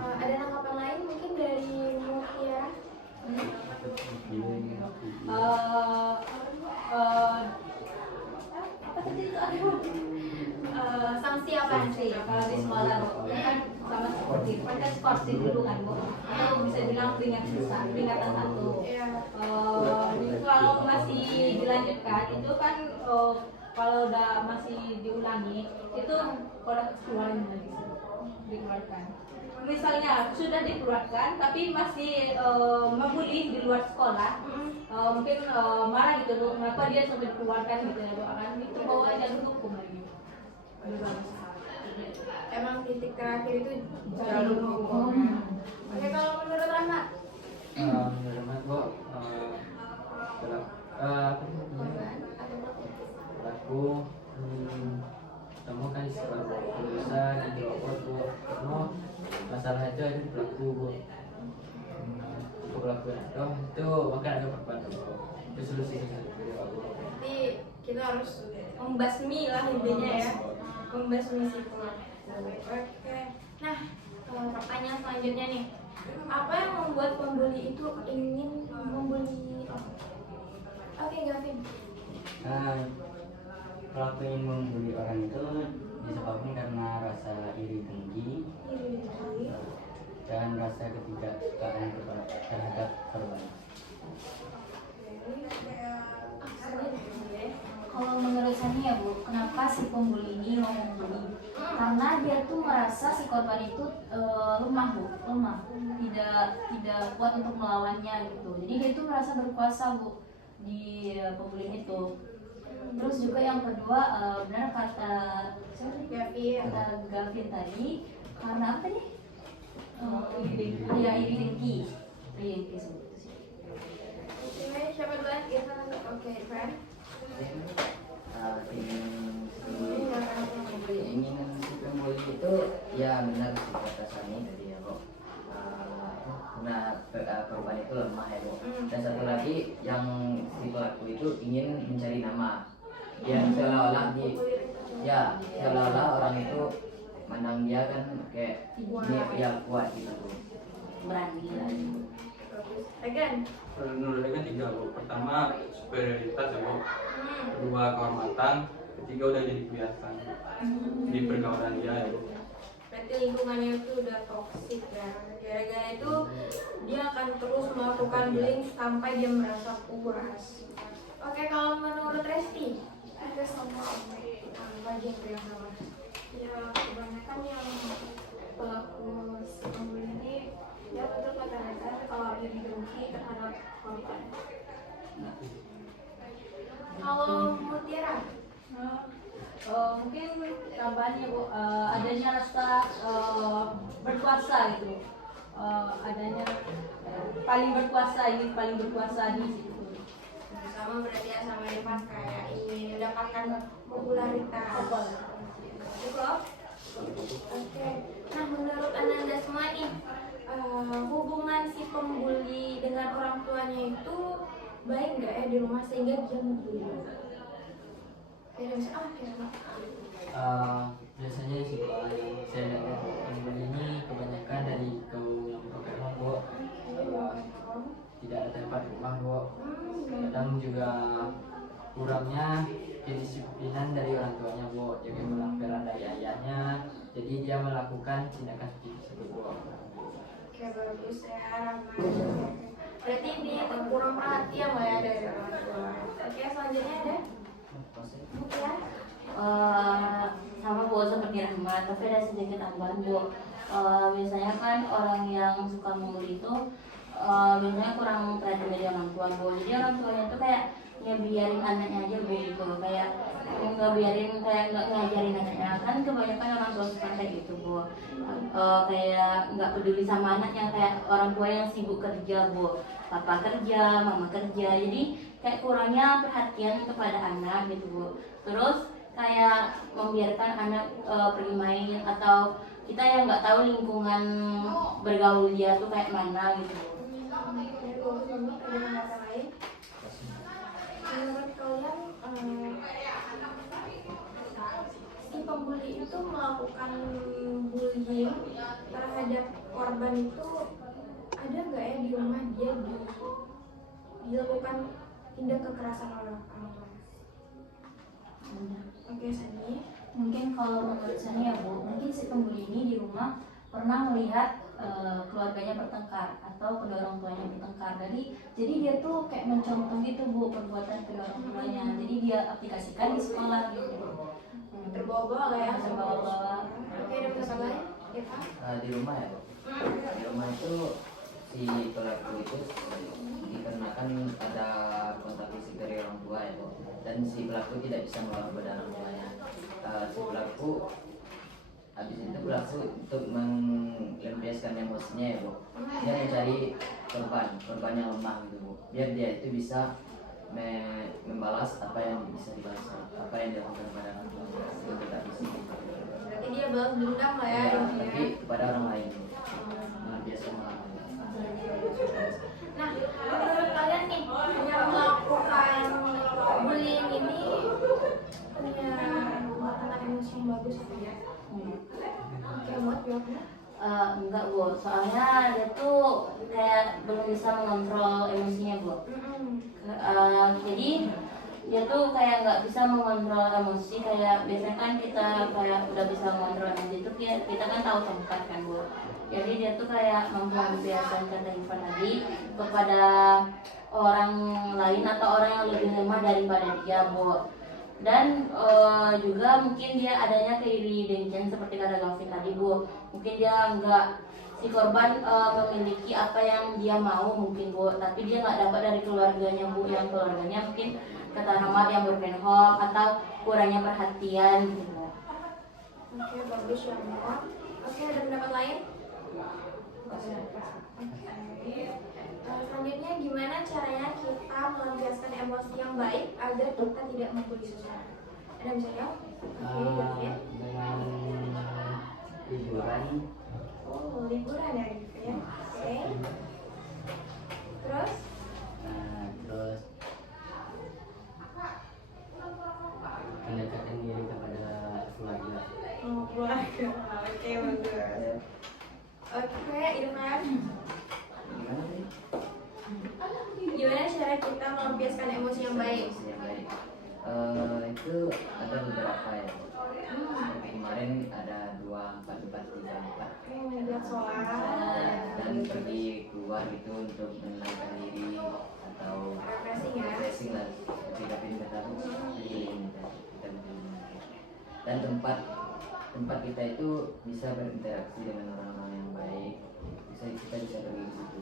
Ada tanggapan lain mungkin dari Mutia? Apa tadi itu? Sanksi apa? Sanksi kalau di sekolah Bu, kan sama seperti kan sportif dulu kan Bu, atau bisa bilang peringatan satu. Iya. Kalau masih dilanjutkan itu kan kalau udah masih diulangi itu kalau keluarin lagi dikeluarkan. Misalnya sudah dikeluarkan tapi masih membuli di luar sekolah, mungkin marah gitu loh, kenapa dia sampai dikeluarkan gitu ya Bu, akan dibawa jalur hukum lagi. Emang titik terakhir itu jalur hukum. Oke, kalau menurut Rahmat? Menurut Rahmat Bu, pelaku temukan di sekolah lulusan yang dilakukan Bu, karena masalah itu ada di pelaku Bu. Itu pelaku itu bahkan ada perban Bu. Itu solusinya Bu. Berarti kita harus membasmi lah intinya ya, membasmi si pelaku. Oke. Nah, pertanyaan selanjutnya nih, apa yang membuat pembuli itu ingin membuli orang? Oke, Gavin. Pelaku ingin membuli orang itu disebabkan karena rasa iri dengki dan rasa ketidaksukaan terhadap korban. Kalau menurut saya ya Bu, kenapa si pembuli ini mau membuli? Karena dia tuh merasa si korban itu lemah Bu, tidak kuat untuk melawannya gitu. Jadi dia tuh merasa berkuasa Bu di pembuli itu. Terus juga yang kedua, benar kata Gavin tadi, karena apa nih? Iri dengki. Oke, siapa duluan? Oke, Fran. Keinginan si pembuli itu ya benar sih kata Sani tadi ya Bu, karena korban itu lemah ya Bu. Dan satu lagi yang si pelaku itu ingin mencari nama, yang seolah-olah seolah-olah orang itu mandang dia kan kayak dia kuat gitu Bu. Berani lah. Again. menurut saya kan 3 Bu. Pertama superioritas ya Bu, kedua kehormatan, ketiga udah jadi kebiasaan di pergaulan dia ya Bu. Berarti lingkungannya itu udah toksik ya. Gara-gara itu dia akan terus melakukan bullying sampai dia merasa puas. Oke, kalau menurut Resti, ada sama bagi yang sama. Ya, kebanyakan yang pelaku pembuli ini ya betul kata Reza, kalau iri dengki terhadap korban. Kalau Mutiara, Mungkin tambahannya Bu, adanya rasa berkuasa gitu, adanya paling berkuasa di situ. sama berarti ya sama Devan kayak ingin mendapatkan popularitas. Cukup? Oke. Nah, menurut Anda semua nih, hubungan si pembuli dengan orang tuanya itu baik nggak ya di rumah sehingga dia membuli? Biasanya sih Pak, yang saya lihat pembuli ini kebanyakan dari kaum yang beragama Bu, tidak ada tempat rumah Bu, kadang juga kurangnya kedisiplinan dari orang tuanya Bu, jadi pelanggaran dari ayahnya, jadi dia melakukan tindakan seperti tersebut Bu. Oke, bagus ya, Rahmat. Berarti intinya itu kurang perhatian lah ya dari orang tua. Oke, selanjutnya ada Mutia. Sama Bu seperti Rahmat, tapi ada sedikit tambahan Bu. Biasanya kan orang yang suka membuli itu biasanya kurang perhatian dari orang tua Bu. Jadi orang tuanya itu kayak ngebiarin anaknya aja Bu gitu, kayak nggak ngajarin anaknya. Kan kebanyakan orang tua seperti itu Bu, kayak nggak peduli sama anaknya, kayak orang tua yang sibuk kerja Bu, papa kerja, mama kerja, jadi kayak kurangnya perhatian kepada anak gitu Bu. Terus kayak membiarkan anak pergi main, atau kita yang nggak tahu lingkungan bergaul dia tuh kayak mana gitu. Bagus banget. Ada yang kata lain? Menurut kalian si pembuli itu melakukan bullying terhadap korban itu ada nggak ya di rumah dia dilakukan tindak kekerasan oleh orang tua? Oke, Sani. Mungkin kalau menurut saya ya Bu, mungkin si pembuli ini di rumah pernah melihat keluarganya bertengkar atau kedua orang tuanya bertengkar. Jadi dia tuh kayak mencontoh gitu Bu perbuatan kedua orang tuanya. Jadi dia aplikasikan di sekolah gitu. Terbawa-bawa lah ya. Terbawa-bawa. Oke, ada pendapat lain? Ya Pak? Di rumah ya, di rumah itu si pelaku itu dikarenakan ada kontak fisik dari orang tua ya, dan si pelaku tidak bisa melawan pada orang tuanya. Si pelaku habis itu pelaku untuk melampiaskan emosinya ya Bu, dia mencari korban yang lemah gitu Bu, biar dia itu bisa membalas apa yang bisa dibalas, apa yang dilakukan kepada orang tua itu tidak bisa. Berarti dia balas dendam lah ya, Ya, intinya. tapi kepada orang lain melampiaskan orang lain. Nah, menurut kalian nih yang melakukan bullying ini punya makanan emosi yang bagus apa ya? Oke, buat jawabnya. Enggak Bu, soalnya dia tuh kayak belum bisa mengontrol emosinya Bu. Jadi dia tuh kayak nggak bisa mengontrol emosi. Kayak biasanya kan kita kayak udah bisa mengontrol emosi itu kita kan tahu tempat kan Bu. Jadi dia tuh kayak membiasakan kata Ivan tadi kepada orang lain atau orang yang lebih lemah daripada dia Bu. Dan juga mungkin dia adanya keiri dengkian seperti kata Gavin tadi Bu. Mungkin dia si korban memiliki apa yang dia mau mungkin Bu, tapi dia nggak dapat dari keluarganya Bu, yang keluarganya mungkin kata Rahmat yang broken home atau kurangnya perhatian gitu. Oke, bagus ya Mbak. Oke, ada pendapat lain? Selanjutnya gimana caranya kita melampiaskan emosi yang baik agar kita tidak membuli seseorang? Ada yang bisa jawab? Oke, David. Dengan liburan. Oh, liburan ya gitu ya. Oke. Terus? Terus mendekatkan diri kepada keluarga. Oh, keluarga. Oke, bagus. Oke, Irfan. Gimana tadi? Gimana cara kita melampiaskan emosi yang baik? Emosi yang baik. Itu ada beberapa ya. Kemarin ada 2, 4, 3, 4. Buat sholat. Dan pergi keluar gitu untuk menenangkan diri atau Refreshing ya. refreshing lah. Ketika kata healing kita dan tempat kita itu bisa berinteraksi dengan orang-orang yang baik. Kita bisa pergi ke situ.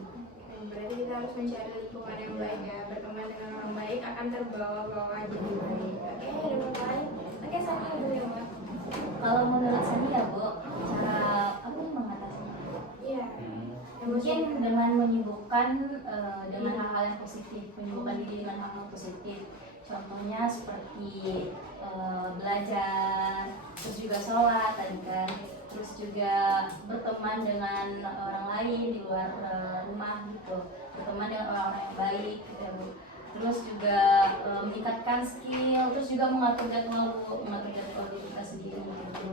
Berarti kita harus mencari lingkungan yang baik ya. Berteman dengan orang baik akan terbawa-bawa jadi baik. Oke, ada yang lain? Oke, Sani dulu ya Mbak. Kalau menurut saya ya Bu, cara apa mengatasinya? Iya. Mungkin dengan menyibukkan dengan hal-hal yang positif, menyibukkan diri dengan hal-hal positif. Contohnya seperti belajar, terus juga sholat tadi kan, terus juga berteman dengan orang lain di luar rumah gitu, berteman dengan orang-orang yang baik gitu ya Bu. Terus juga meningkatkan skill, terus juga mengatur jadwal diri kita sendiri gitu.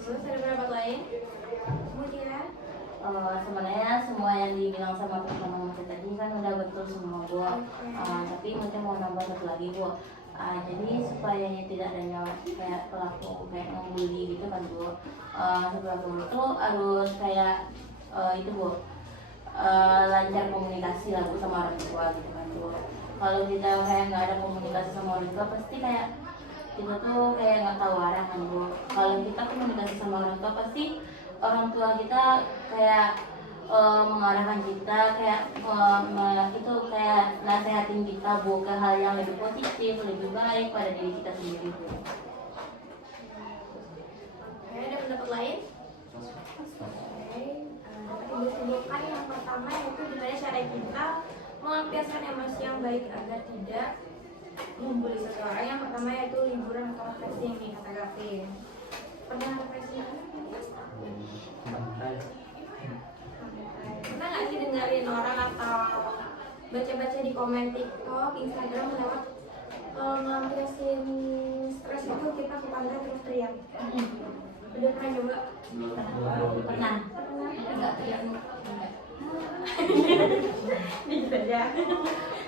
Terus ada pendapat lain? Kemudian Sebenarnya semua yang dibilang sama teman-teman kita tadi kan udah betul semua Bu. Tapi mungkin mau nambah satu lagi Bu. Jadi supaya tidak adanya kayak pelaku kayak membuli gitu kan Bu. Pelaku itu harus kayak itu Bu, lancar komunikasi lah Bu sama orang tua gitu kan Bu. Kalau kita kayak nggak ada komunikasi sama orang tua pasti kayak kita tuh kayak nggak tahu arah kan Bu. Kalau kita komunikasi sama orang tua pasti orang tua kita kayak mengarahkan kita kayak itu kayak nasehatin kita Bu ke hal yang lebih positif, lebih baik pada diri kita sendiri Bu. Oke, ada pendapat lain? Oke, tadi disebutkan yang pertama yaitu gimana cara kita melampiaskan emosi yang baik agar tidak membuli seseorang. Yang pertama yaitu liburan atau refreshing nih kata Gavin. Pernah refreshing? Pernah nggak sih baca-baca di komen TikTok, Instagram lewat ngelampiasin stres itu kita ke pantai terus teriak. Udah pernah coba? Pernah. Enggak teriak. Gitu aja.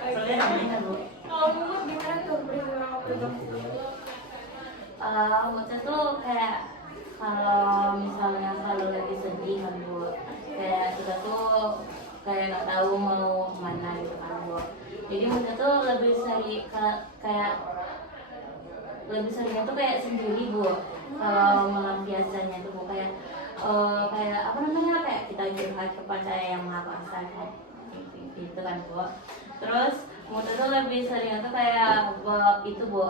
Soalnya ramai kan Bu. Kalau Mumut gimana tuh peristiwa waktu itu? Waktu itu kayak kalau misalnya kalau lagi sedih kan Bu, kayak kita tuh kayak nggak tahu mau kemana gitu kan Bu. Jadi waktu itu lebih sering kayak lebih seringnya tuh kayak sendiri Bu. Kalau melampiaskannya tuh Bu kayak kayak apa namanya, kayak kita curhat kepada yang maha kuasa kayak gitu kan Bu. Terus waktu itu lebih seringnya tuh kayak itu Bu,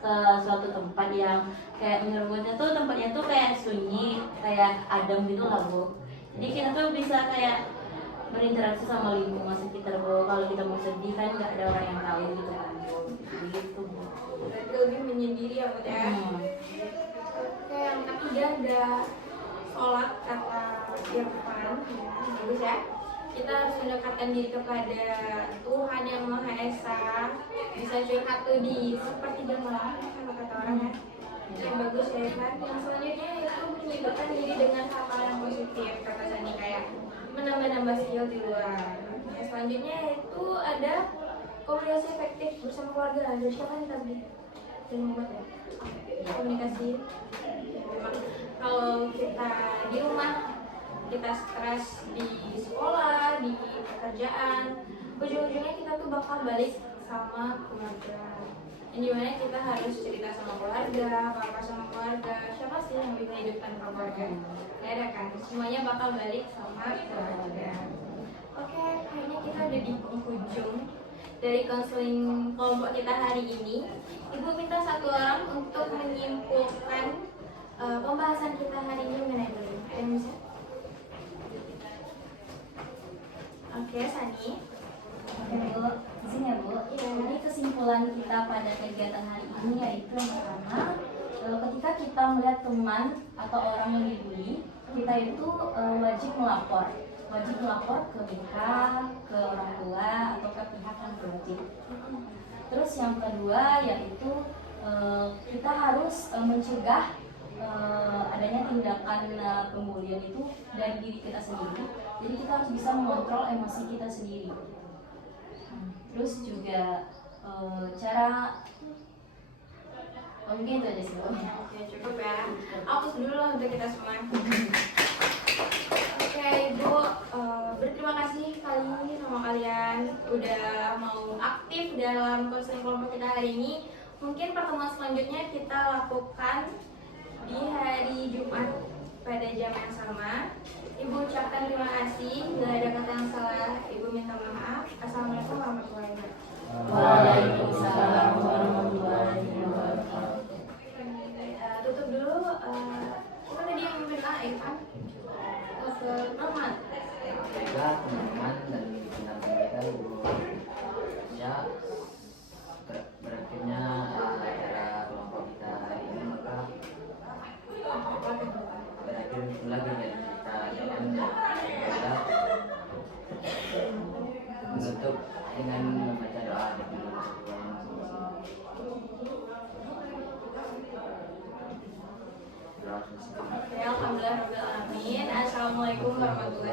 ke suatu tempat yang kayak menurutnya tuh tempatnya tuh kayak sunyi, kayak adem gitu lah Bu. Jadi kita tuh bisa kayak berinteraksi sama lingkungan sekitar Bu. Kalau kita mau sedih kan nggak ada orang yang tahu gitu kan Bu. Jadi gitu Bu. Berarti lebih menyendiri ya Bud ya. Oke, yang ketiga ada sholat kata Irfan. Bagus ya. Kita harus mendekatkan diri kepada Tuhan yang Maha Esa. Bisa curhat tuh di sepertiga malam kalau kata orang ya. Yang bagus ya Irfan. Yang selanjutnya itu menyibukkan diri dengan hal-hal yang positif, kata Sani, kayak menambah-nambah skill di luar. Yang selanjutnya itu ada komunikasi efektif bersama keluarga. Dari siapa nih tadi? Dari Muhammad ya? Komunikasi. Memang kalau kita di rumah, kita stres di sekolah, di pekerjaan, ujung-ujungnya kita tuh bakal balik sama keluarga. Yang dimana kita harus cerita sama keluarga, apa sama keluarga. Siapa sih yang bisa hidup tanpa keluarga? Gak ada kan? Semuanya bakal balik sama keluarga. Oke, kayaknya kita udah di penghujung dari konseling kelompok kita hari ini. Ibu minta satu orang untuk menyimpulkan pembahasan kita hari ini mengenai bullying. Ada yang bisa? Oke, Sani. Oke Bu, izin ya Bu. Jadi kesimpulan kita pada kegiatan hari ini yaitu yang pertama, ketika kita melihat teman atau orang yang dibully, kita itu wajib melapor ke BK, ke orang tua atau ke pihak yang berwajib. Terus yang kedua yaitu kita harus mencegah adanya tindakan pembulian itu dari diri kita sendiri. Jadi kita harus bisa mengontrol emosi kita sendiri. Terus juga cara mungkin itu aja sih Bu. Oke, cukup ya. Hapus dulu untuk kita semua. Oke, Ibu, berterima kasih kali ini sama kalian udah mau aktif dalam konseling kelompok kita hari ini. Mungkin pertemuan selanjutnya kita lakukan di hari Jumat pada jam yang sama. Ibu ucapkan terima kasih. Bila ada kata yang salah, Ibu minta maaf. Assalamualaikum warahmatullahi wabarakatuh. Waalaikumsalam warahmatullahi wabarakatuh. Tutup dulu. Kita tadi yang minta Irfan. Norman. Juga teman-teman dan pendamping kita ya berakhirnya acara kelompok kita hari ini, maka berakhir pula kegiatan kita dan kita menutup dengan membaca doa dari Alhamdulillah Rabbil Alamin. Assalamualaikum warahmatullahi wabarakatuh.